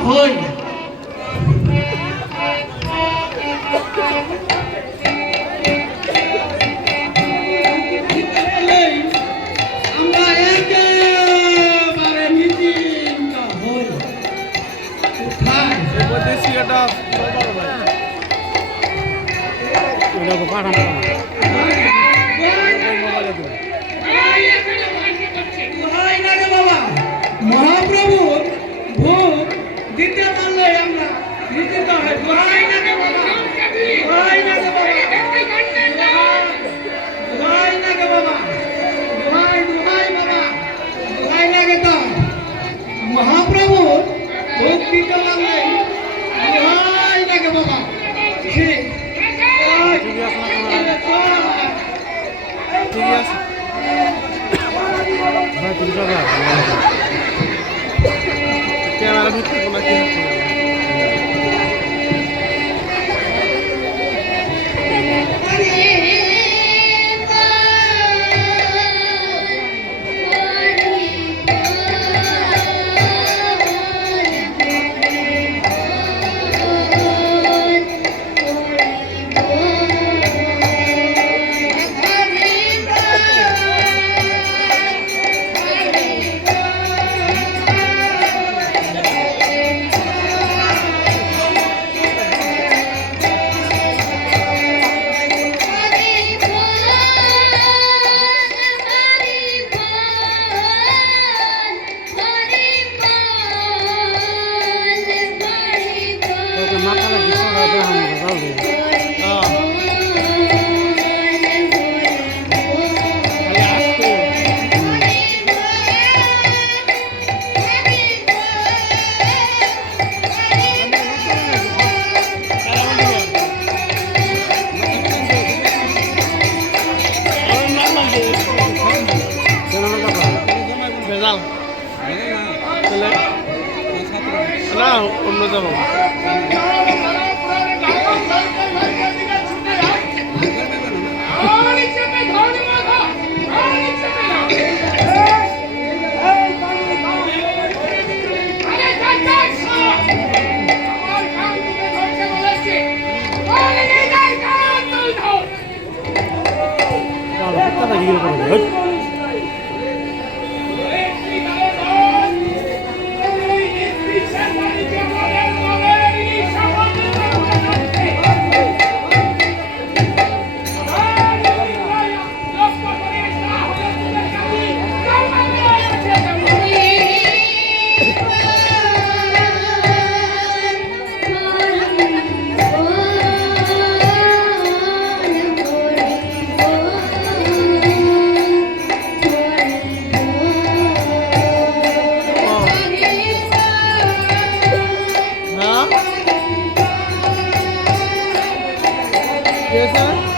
হই। আমরা একেবারে নিশ্চিন্ত হই। কোথায় মহাপ্রভু ভোগ দিতে পারলে আমরা নিশ্চিত হয়। দোহাই নাগে বাবা, দোহাই নাগে বাবা, দোহাই নাগে বাবা, দোহাই দোহাই বাবা, দোহাই নাগে তো মহাপ্রভু ভোগ দিতে পারলে দোহাই নাগে বাবা। ঠিক ক্যামেরা ঢুকতে কোনো কি না অন্য যাবো Yes, sir.